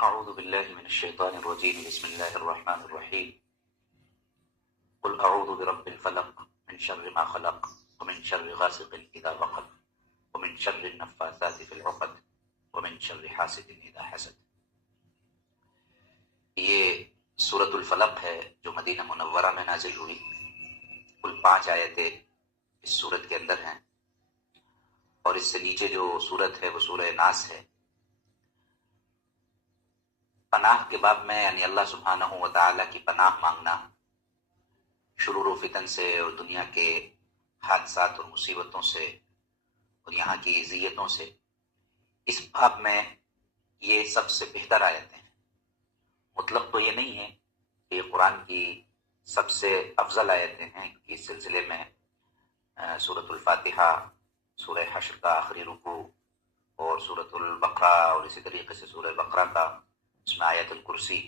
أعوذ بالله من الشيطان الرجيم بسم الله الرحمن الرحيم قل أعوذ برب الفلق من شر ما خلق ومن شر غاسق إذا وقب ومن شر النفاثات في العقد ومن شر حاسد إذا حسد۔ یہ سورۃ الفلق ہے جو مدینہ منورہ میں نازل ہوئی۔ کل 5 آیتیں اس سورت کے اندر ہیں، اور اس سے نیچے جو سورت ہے وہ سورہ ناس ہے۔ پناہ کے باب میں یعنی اللہ سبحانہ و تعالیٰ کی پناہ مانگنا شرور و فتن سے اور دنیا کے حادثات اور مصیبتوں سے اور یہاں کی اذیتوں سے، اس باب میں یہ سب سے بہتر آیتیں ہیں۔ مطلب تو یہ نہیں ہے کہ یہ قرآن کی سب سے افضل آیتیں ہیں، کہ اس سلسلے میں سورۃ الفاتحہ، سورہ حشر کا آخری رکوع اور سورۃ البقرہ اور اسی طریقے سے سورہ بقرہ کا اس میں آیت الکرسی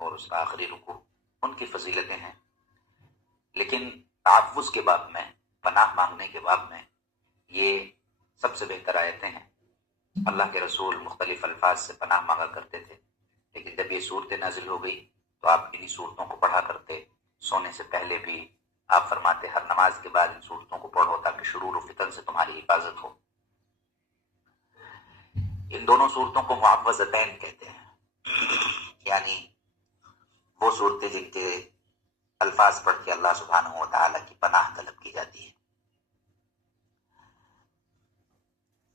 اور اس کا آخری رکوع ان کی فضیلتیں ہیں، لیکن تحفظ کے باب میں، پناہ مانگنے کے باب میں یہ سب سے بہتر آیتیں ہیں۔ اللہ کے رسول مختلف الفاظ سے پناہ مانگا کرتے تھے، لیکن جب یہ صورتیں نازل ہو گئی تو آپ انہی صورتوں کو پڑھا کرتے۔ سونے سے پہلے بھی آپ فرماتے ہر نماز کے بعد ان صورتوں کو پڑھو تاکہ شرور و فتن سے تمہاری حفاظت ہو۔ ان دونوں صورتوں کو معوذتین کہتے ہیں، یعنی وہ صورتیں جن کے الفاظ پڑھ کے اللہ سبحانہ و تعالیٰ کی پناہ طلب کی جاتی ہے۔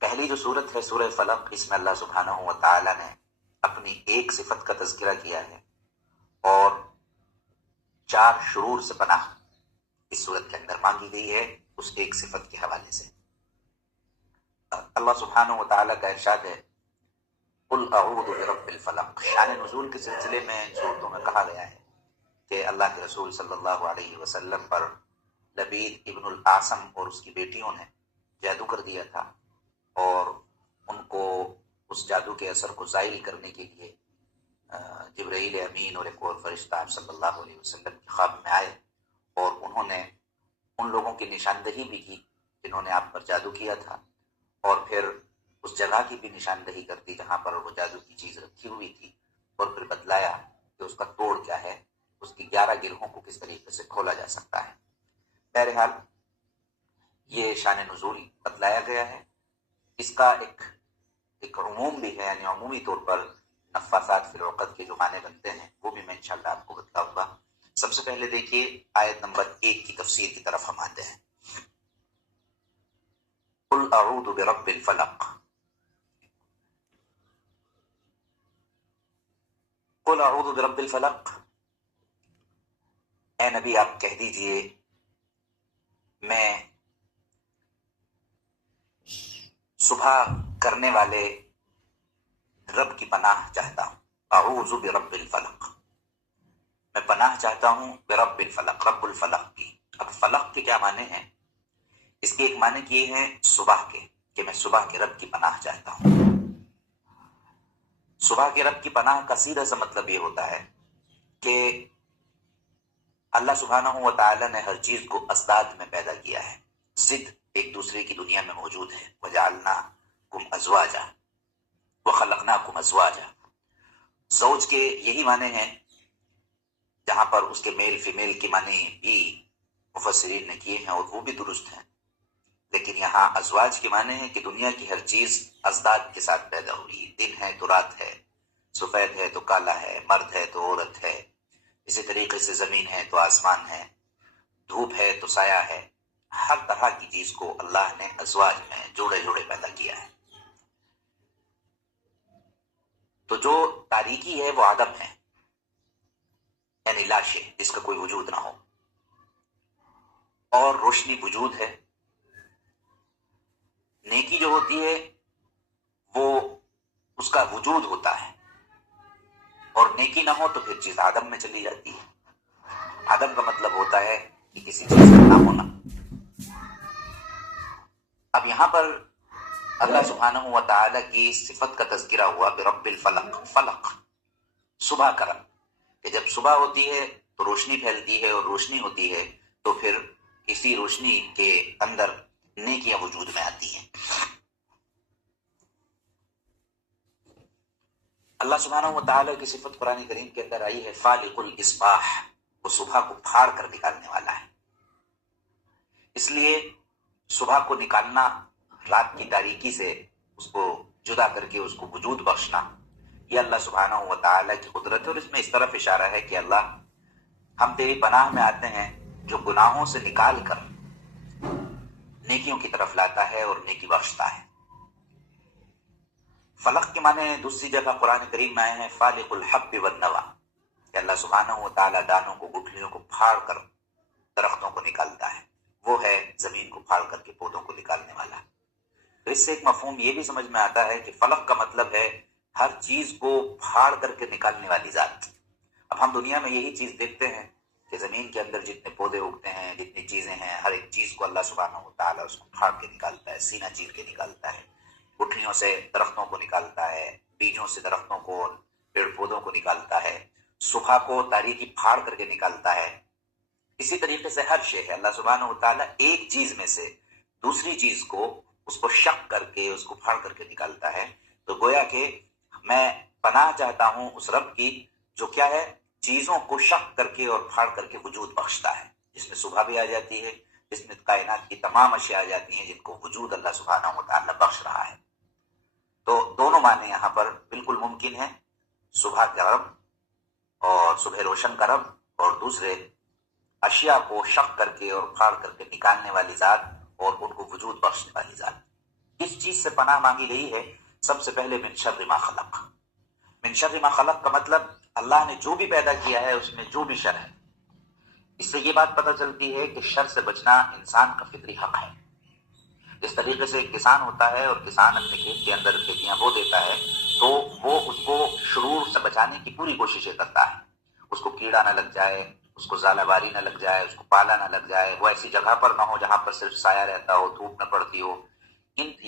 پہلی جو صورت ہے سورہ فلق، اس میں اللہ سبحانہ و تعالیٰ نے اپنی ایک صفت کا تذکرہ کیا ہے اور 4 شرور سے پناہ اس صورت کے اندر مانگی گئی ہے اس ایک صفت کے حوالے سے۔ اللہ سبحانہ و تعالیٰ کا ارشاد ہے قل اعوذ برب الفلق۔ شان نزول کے سلسلے میں صورتوں میں کہا گیا ہے کہ اللہ کے رسول صلی اللہ علیہ وسلم پر لبید ابن الاعصم اور اس کی بیٹیوں نے جادو کر دیا تھا، اور ان کو اس جادو کے اثر کو زائل کرنے کے لیے جبرائیل امین اور ایک اور فرشتہ آپ صلی اللہ علیہ وسلم کے خواب میں آئے، اور انہوں نے ان لوگوں کی نشاندہی بھی کی جنہوں نے آپ پر جادو کیا تھا، اور پھر اس جگہ کی بھی نشاندہی کر دی جہاں پر وہ جادو کی چیز رکھی ہوئی تھی، اور پھر بتلایا کہ اس کا توڑ کیا ہے، اس کی 11 گرہوں کو کس طریقے سے کھولا جا سکتا ہے۔ بہرحال یہ شان نزول بتلایا گیا ہے۔ اس کا ایک عموم بھی ہے، یعنی عمومی طور پر نفاثات فی العقد کے جو معنی بنتے ہیں وہ بھی میں انشاءاللہ آپ کو بتلاؤں گا۔ سب سے پہلے دیکھیے آیت نمبر 1 کی تفسیر کی طرف ہم آتے ہیں۔ قل اعوذ برب الفلق، قل اعوذ برب الفلق، اے نبی آپ کہہ دیجئے میں صبح کرنے والے رب کی پناہ چاہتا ہوں۔ اعوذ برب الفلق، میں پناہ چاہتا ہوں برب الفلق، رب الفلق کی۔ اب فلق کے کیا معنی ہیں؟ اس کے ایک معنی کیے ہیں صبح کے، کہ میں صبح کے رب کی پناہ چاہتا ہوں۔ صبح کے رب کی پناہ کا سیدھا سا مطلب یہ ہوتا ہے کہ اللہ سبحانہ و تعالیٰ نے ہر چیز کو ازداد میں پیدا کیا ہے، ضد ایک دوسرے کی دنیا میں موجود ہے۔ وَجَعَلْنَاكُمْ أَزْوَاجًا وَخَلَقْنَاكُمْ أَزْوَاجًا، زوج کے یہی معنی ہیں، جہاں پر اس کے میل فیمیل کے معنی بھی مفسرین نے کیے ہیں اور وہ بھی درست ہیں، لیکن یہاں ازواج کے معنی ہے کہ دنیا کی ہر چیز ازداد کے ساتھ پیدا ہوئی۔ دن ہے تو رات ہے، سفید ہے تو کالا ہے، مرد ہے تو عورت ہے، اسی طریقے سے زمین ہے تو آسمان ہے، دھوپ ہے تو سایہ ہے۔ ہر طرح کی چیز کو اللہ نے ازواج میں جوڑے جوڑے پیدا کیا ہے۔ تو جو تاریکی ہے وہ عدم ہے، یعنی لاشے جس کا کوئی وجود نہ ہو، اور روشنی وجود ہے۔ نیکی جو ہوتی ہے وہ اس کا وجود ہوتا ہے، اور نیکی نہ ہو تو پھر چیز عدم میں چلی جاتی ہے۔ عدم کا مطلب ہوتا ہے کہ کسی چیز کا نہ ہونا۔ اب یہاں پر اللہ سبحانہ و تعالیٰ کی صفت کا تذکرہ ہوا برب الفلق، فلق صبح کا رب، کہ جب صبح ہوتی ہے تو روشنی پھیلتی ہے، اور روشنی ہوتی ہے تو پھر اسی روشنی کے اندر نیکیاں وجود میں آتی ہیں۔ اللہ سبحانہ و تعالیٰ کی صفت قرآن کریم کے اندر آئی ہے فالق الاصباح، وہ صبح کو پھاڑ کر نکالنے والا ہے۔ اس لیے صبح کو نکالنا، رات کی تاریکی سے اس کو جدا کر کے اس کو وجود بخشنا، یہ اللہ سبحانہ و تعالیٰ کی قدرت ہے۔ اور اس میں اس طرف اشارہ ہے کہ اللہ ہم تیری پناہ میں آتے ہیں جو گناہوں سے نکال کر نیکیوں کی طرف لاتا ہے اور نیکی بخشتا ہے۔ فلق کے معنی دوسری جگہ قرآن کریم میں آئے ہیں فالق الحب والنوى، کہ اللہ سبحانہ و تعالیٰ دانوں کو، گٹھلیوں کو پھاڑ کر درختوں کو نکالتا ہے، وہ ہے زمین کو پھاڑ کر کے پودوں کو نکالنے والا۔ تو اس سے ایک مفہوم یہ بھی سمجھ میں آتا ہے کہ فلق کا مطلب ہے ہر چیز کو پھاڑ کر کے نکالنے والی ذات۔ اب ہم دنیا میں یہی چیز دیکھتے ہیں کہ زمین کے اندر جتنے پودے اگتے ہیں، جتنی چیزیں ہیں، ہر ایک چیز کو اللہ سبحانہ و تعالیٰ اس کو پھاڑ کے نکالتا ہے، سینہ چیر کے نکالتا ہے، گٹھلیوں سے درختوں کو نکالتا ہے، بیجوں سے درختوں کو، پیڑ پودوں کو نکالتا ہے، صبح کو تاریکی پھاڑ کر کے نکالتا ہے۔ اسی طریقے سے ہر شے ہے، اللہ سبحانہ و تعالیٰ ایک چیز میں سے دوسری چیز کو، اس کو شق کر کے، اس کو پھاڑ کر کے نکالتا ہے۔ تو گویا کہ میں پناہ چاہتا ہوں اس رب کی جو کیا ہے، چیزوں کو شق کر کے اور پھاڑ کر کے وجود بخشتا ہے، جس میں صبح بھی آ جاتی ہے، جس میں کائنات کی تمام اشیاء آ جاتی ہیں جن کو وجود اللہ سبحانہ و تعالیٰ بخش رہا ہے۔ تو دونوں معنی یہاں پر بالکل ممکن ہیں، صبح کا رب اور صبح روشن کا رب، اور دوسرے اشیاء کو شق کر کے اور پھاڑ کر کے نکالنے والی ذات اور ان کو وجود بخشنے والی ذات۔ کس چیز سے پناہ مانگی گئی ہے؟ سب سے پہلے من شر ما خلق۔ من شر ما خلق کا مطلب اللہ نے جو بھی پیدا کیا ہے اس میں جو بھی شر ہے۔ اس سے یہ بات پتہ چلتی ہے کہ شر سے بچنا انسان کا فطری حق ہے۔ جس طریقے سے ایک کسان ہوتا ہے اور کسان اپنے کھیت کے اندر کھیتیاں بو دیتا ہے تو وہ اس کو شرور سے بچانے کی پوری کوششیں کرتا ہے، اس کو کیڑا نہ لگ جائے، اس کو ژالہ باری نہ لگ جائے، اس کو پالا نہ لگ جائے، وہ ایسی جگہ پر نہ ہو جہاں پر صرف سایہ رہتا ہو، دھوپ نہ پڑتی ہو۔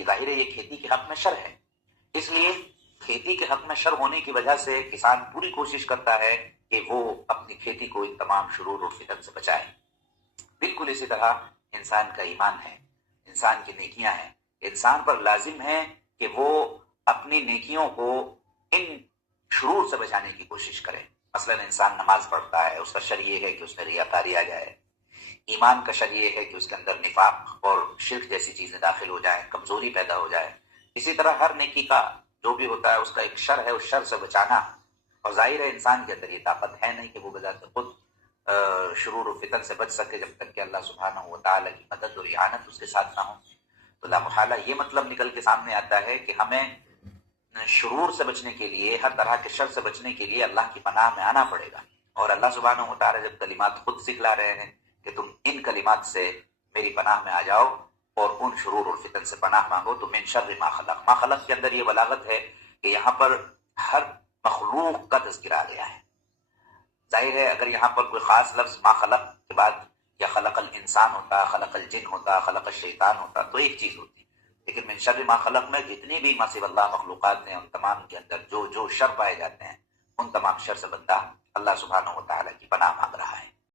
ظاہر ہے یہ کھیتی کے حق میں شر ہے، اس لیے کھیتی کے حق میں شر ہونے کی وجہ سے کسان پوری کوشش کرتا ہے کہ وہ اپنی کھیتی کو ان تمام شرور اور فتن سے بچائے۔ بالکل اسی طرح انسان کا ایمان ہے، انسان کی نیکیاں ہیں، انسان پر لازم ہے کہ وہ اپنی نیکیوں کو ان شرور سے بچانے کی کوشش کرے۔ مثلا انسان نماز پڑھتا ہے، اس کا شر یہ ہے کہ اس میں ریاکاری آ جائے، ایمان کا شر یہ ہے کہ اس کے اندر نفاق اور شرک جیسی چیزیں داخل ہو جائیں، کمزوری پیدا ہو جائے۔ اسی طرح ہر نیکی کا جو بھی ہوتا ہے اس کا ایک شر ہے، اس شر سے بچانا۔ اور ظاہر ہے انسان کے اندر یہ طاقت ہے نہیں کہ وہ بذات خود شرور و فتن سے بچ سکے جب تک کہ اللہ سبحانہ و تعالیٰ کی مدد اور اعانت اس کے ساتھ نہ ہو۔ تو لا محالہ یہ مطلب نکل کے سامنے آتا ہے کہ ہمیں شرور سے بچنے کے لیے، ہر طرح کے شر سے بچنے کے لیے اللہ کی پناہ میں آنا پڑے گا۔ اور اللہ سبحانہ و تعالیٰ جب کلمات خود سکھلا رہے ہیں کہ تم ان کلمات سے میری پناہ میں آ جاؤ اور ان شرور اور فتن سے پناہ مانگو، تو من شر ما خلق، ما خلق کے اندر یہ بلاغت ہے کہ یہاں پر ہر مخلوق کا تذکرہ آ گیا ہے۔ ظاہر ہے اگر یہاں پر کوئی خاص لفظ ما خلق کے بعد یا خلق الانسان ہوتا، خلق الجن ہوتا، خلق الشیطان ہوتا تو ایک چیز ہوتی، لیکن من شر ما خلق میں جتنی بھی ما سوی اللہ مخلوقات ہیں ان تمام کے اندر جو جو شر پائے جاتے ہیں ان تمام شر سے بندہ اللہ سبحانہ و تعالیٰ کی پناہ مانگ رہا ہے۔